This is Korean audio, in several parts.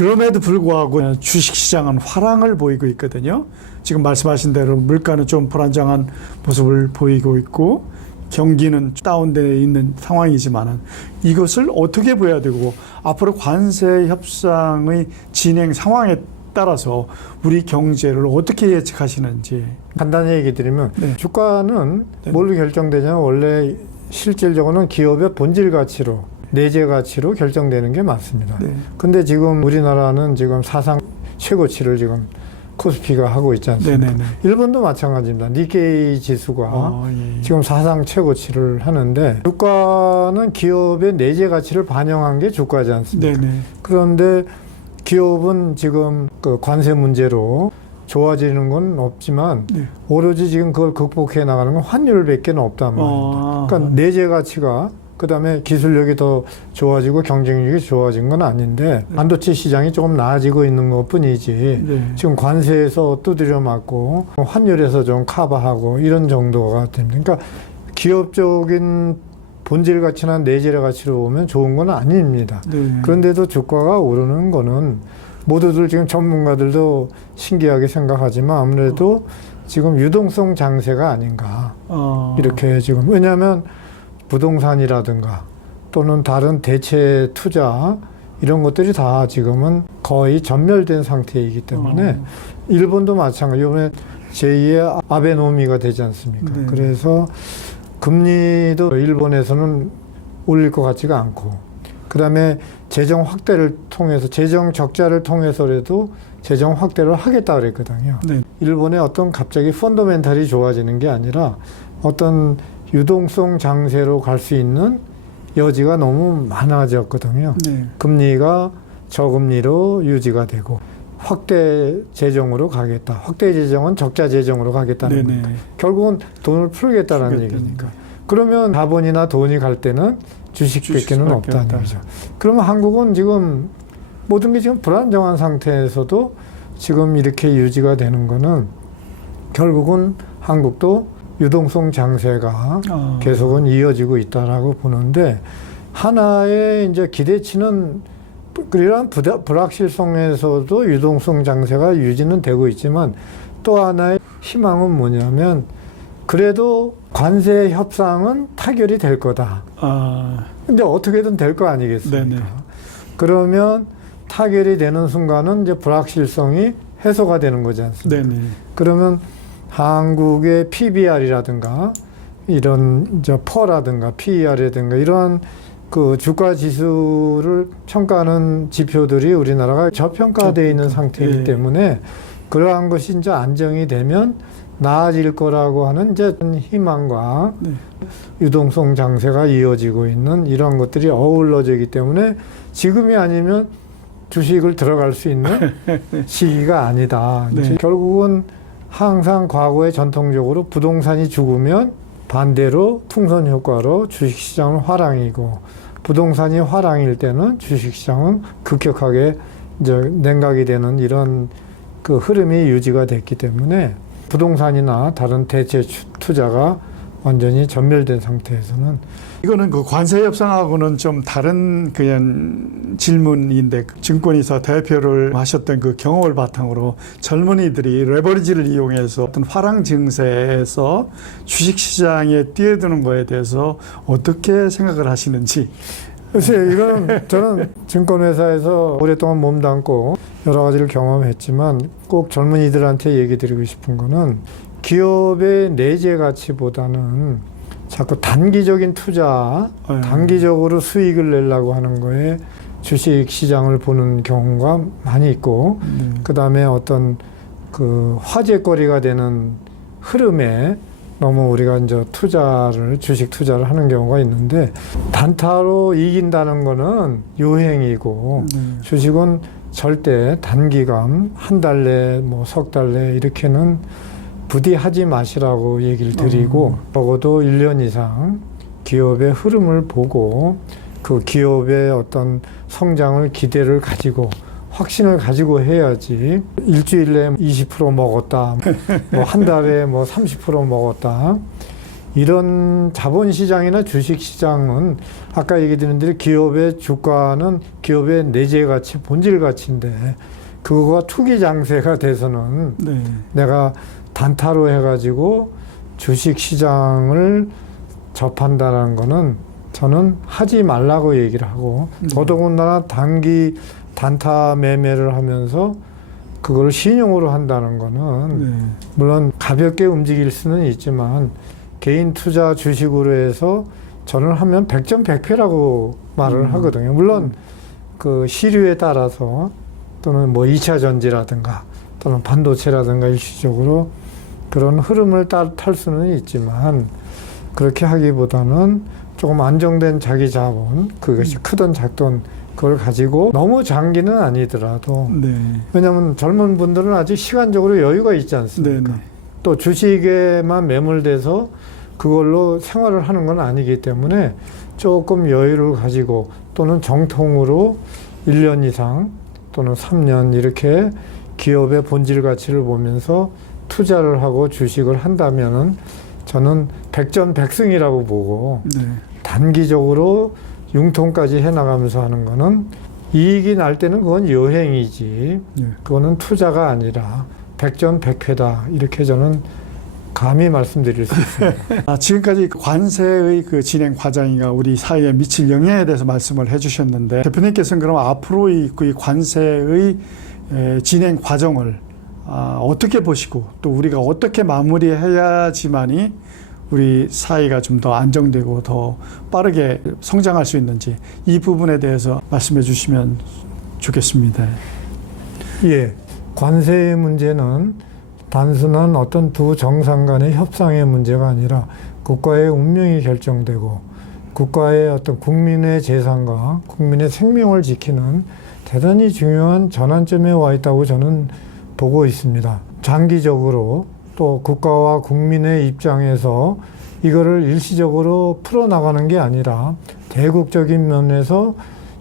그럼에도 불구하고 주식시장은 화랑을 보이고 있거든요. 지금 말씀하신 대로 물가는 좀 불안정한 모습을 보이고 있고 경기는 다운되어 있는 상황이지만은 이것을 어떻게 봐야 되고 앞으로 관세 협상의 진행 상황에 따라서 우리 경제를 어떻게 예측하시는지 간단히 얘기 드리면 네. 주가는 네. 뭘로 결정되냐면 원래 실질적으로는 기업의 본질 가치로 내재 가치로 결정되는 게 맞습니다. 네. 근데 지금 우리나라는 지금 사상 최고치를 지금 코스피가 하고 있지 않습니까? 네네네. 일본도 마찬가지입니다. 니케이 지수가 예. 지금 사상 최고치를 하는데 주가는 기업의 내재 가치를 반영한 게 주가지 않습니까? 네네. 그런데 기업은 지금 그 관세 문제로 좋아지는 건 없지만 네. 오로지 지금 그걸 극복해 나가는 건 환율밖에 없단 말입니다. 그러니까 내재 가치가 그다음에 기술력이 더 좋아지고 경쟁력이 좋아진 건 아닌데 반도체 시장이 조금 나아지고 있는 것뿐이지 네. 지금 관세에서 두드려 맞고 환율에서 좀 커버하고 이런 정도가 됩니다. 그러니까 기업적인 본질 가치나 내재 가치로 보면 좋은 건 아닙니다. 네. 그런데도 주가가 오르는 거는 모두들 지금 전문가들도 신기하게 생각하지만 아무래도 지금 유동성 장세가 아닌가 이렇게 지금 왜냐하면 부동산이라든가 또는 다른 대체 투자 이런 것들이 다 지금은 거의 전멸된 상태이기 때문에 일본도 마찬가지. 이번에 제2의 아베노미가 되지 않습니까? 네. 그래서 금리도 일본에서는 올릴 것 같지가 않고 그다음에 재정 확대를 통해서 재정 적자를 통해서라도 재정 확대를 하겠다 그랬거든요. 네. 일본의 어떤 갑자기 펀더멘탈이 좋아지는 게 아니라 어떤 유동성 장세로 갈 수 있는 여지가 너무 많아졌거든요. 네. 금리가 저금리로 유지가 되고 확대 재정으로 가겠다. 확대 재정은 적자 재정으로 가겠다는 네네. 거니까. 결국은 돈을 풀겠다는 풀겠다는 얘기니까. 그러면 자본이나 돈이 갈 때는 주식밖에는 없다는 없다. 거죠. 그러면 한국은 지금 모든 게 지금 불안정한 상태에서도 지금 이렇게 유지가 되는 거는 결국은 한국도 유동성 장세가 계속은 이어지고 있다라고 보는데 하나의 이제 기대치는 그러한 불확실성에서도 유동성 장세가 유지는 되고 있지만 또 하나의 희망은 뭐냐면 그래도 관세 협상은 타결이 될 거다. 근데 어떻게든 될 거 아니겠습니까? 네네. 그러면 타결이 되는 순간은 이제 불확실성이 해소가 되는 거지 않습니까? 네네. 그러면 한국의 PBR이라든가 이런 이제 퍼라든가 PER이라든가 이러한 그 주가 지수를 평가하는 지표들이 우리나라가 저평가되어 있는 상태이기 예. 때문에 그러한 것이 이제 안정이 되면 나아질 거라고 하는 이제 희망과 네. 유동성 장세가 이어지고 있는 이러한 것들이 어우러지기 때문에 지금이 아니면 주식을 들어갈 수 있는 시기가 아니다. 네. 이제 결국은 항상 과거에 전통적으로 부동산이 죽으면 반대로 풍선 효과로 주식시장은 화랑이고 부동산이 화랑일 때는 주식시장은 급격하게 이제 냉각이 되는 이런 그 흐름이 유지가 됐기 때문에 부동산이나 다른 대체 투자가 완전히 전멸된 상태에서는 이거는 그 관세 협상하고는 좀 다른 그냥 질문인데 증권이사 대표를 하셨던 그 경험을 바탕으로 젊은이들이 레버리지를 이용해서 어떤 화랑 증세에서 주식시장에 뛰어드는 거에 대해서 어떻게 생각을 하시는지. 글쎄 이거는 저는 증권회사에서 오랫동안 몸담고 여러 가지를 경험했지만 꼭 젊은이들한테 얘기 드리고 싶은 거는 기업의 내재 가치보다는 자꾸 단기적인 투자, 단기적으로 수익을 내려고 하는 거에 주식 시장을 보는 경우가 많이 있고, 그 다음에 어떤 그 화제거리가 되는 흐름에 너무 우리가 이제 주식 투자를 하는 경우가 있는데, 단타로 이긴다는 거는 유행이고, 주식은 절대 단기간, 한 달 내, 뭐 석 달 내 이렇게는 부디 하지 마시라고 얘기를 드리고 적어도 1년 이상 기업의 흐름을 보고 그 기업의 어떤 성장을 기대를 가지고 확신을 가지고 해야지 일주일에 20% 먹었다 뭐 한 달에 뭐 30% 먹었다 이런 자본시장이나 주식시장은 아까 얘기 드린 대로 기업의 주가는 기업의 내재 가치, 본질 가치인데 그거가 투기 장세가 돼서는 네. 내가 단타로 해가지고 주식시장을 접한다는 거는 저는 하지 말라고 얘기를 하고 더더군다나 단기 단타 매매를 하면서 그걸 신용으로 한다는 거는 네. 물론 가볍게 움직일 수는 있지만 개인 투자 주식으로 해서 저는 하면 100점 100패라고 말을 하거든요. 물론 그 시류에 따라서 또는 뭐 2차 전지라든가 또는 반도체라든가 일시적으로 그런 흐름을 탈 수는 있지만 그렇게 하기보다는 조금 안정된 자기 자본, 그것이 크든 작든 그걸 가지고 너무 장기는 아니더라도 네. 왜냐하면 젊은 분들은 아직 시간적으로 여유가 있지 않습니까? 네. 또 주식에만 매몰돼서 그걸로 생활을 하는 건 아니기 때문에 조금 여유를 가지고 또는 정통으로 1년 이상 또는 3년 이렇게 기업의 본질 가치를 보면서 투자를 하고 주식을 한다면은 저는 100전 100승이라고 보고 네. 단기적으로 융통까지 해나가면서 하는 거는 이익이 날 때는 그건 여행이지 네. 그거는 투자가 아니라 100전 100패다 이렇게 저는 감히 말씀드릴 수 있습니다. 지금까지 관세의 그 진행 과정이가 우리 사회에 미칠 영향에 대해서 말씀을 해주셨는데 대표님께서는 그럼 앞으로 이 관세의 진행 과정을 어떻게 보시고 또 우리가 어떻게 마무리해야지만이 우리 사회가 좀 더 안정되고 더 빠르게 성장할 수 있는지 이 부분에 대해서 말씀해 주시면 좋겠습니다. 예, 관세의 문제는 단순한 어떤 두 정상 간의 협상의 문제가 아니라 국가의 운명이 결정되고 국가의 어떤 국민의 재산과 국민의 생명을 지키는 대단히 중요한 전환점에 와 있다고 저는 보고 있습니다. 장기적으로 또 국가와 국민의 입장에서 이거를 일시적으로 풀어나가는 게 아니라 대국적인 면에서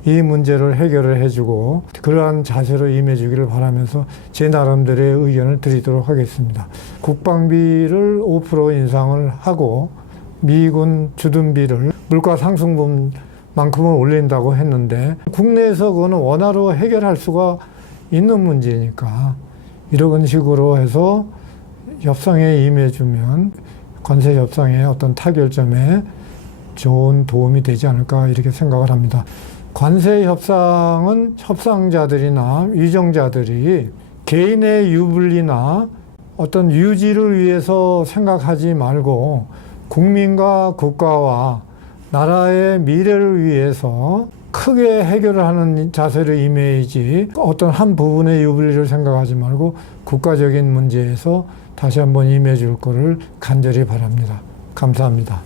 이 문제를 해결을 해주고 그러한 자세로 임해주기를 바라면서 제 나름대로의 의견을 드리도록 하겠습니다. 국방비를 5% 인상을 하고 미군 주둔비를 물가 상승분만큼을 올린다고 했는데 국내에서 그거는 원화로 해결할 수가 있는 문제니까 이런 식으로 해서 협상에 임해주면 관세 협상의 어떤 타결점에 좋은 도움이 되지 않을까 이렇게 생각을 합니다. 관세 협상은 협상자들이나 위정자들이 개인의 유불리나 어떤 유지를 위해서 생각하지 말고 국민과 국가와 나라의 미래를 위해서 크게 해결을 하는 자세로 임해야지 어떤 한 부분의 유불리를 생각하지 말고 국가적인 문제에서 다시 한번 임해줄 거를 간절히 바랍니다. 감사합니다.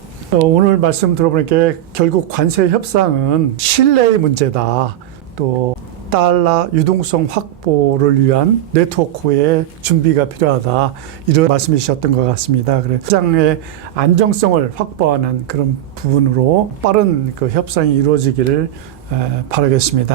오늘 말씀 들어보니까 결국 관세 협상은 신뢰의 문제다. 또 달러 유동성 확보를 위한 네트워크의 준비가 필요하다. 이런 말씀이셨던 것 같습니다. 그래서 시장의 안정성을 확보하는 그런 부분으로 빠른 그 협상이 이루어지기를 바라겠습니다.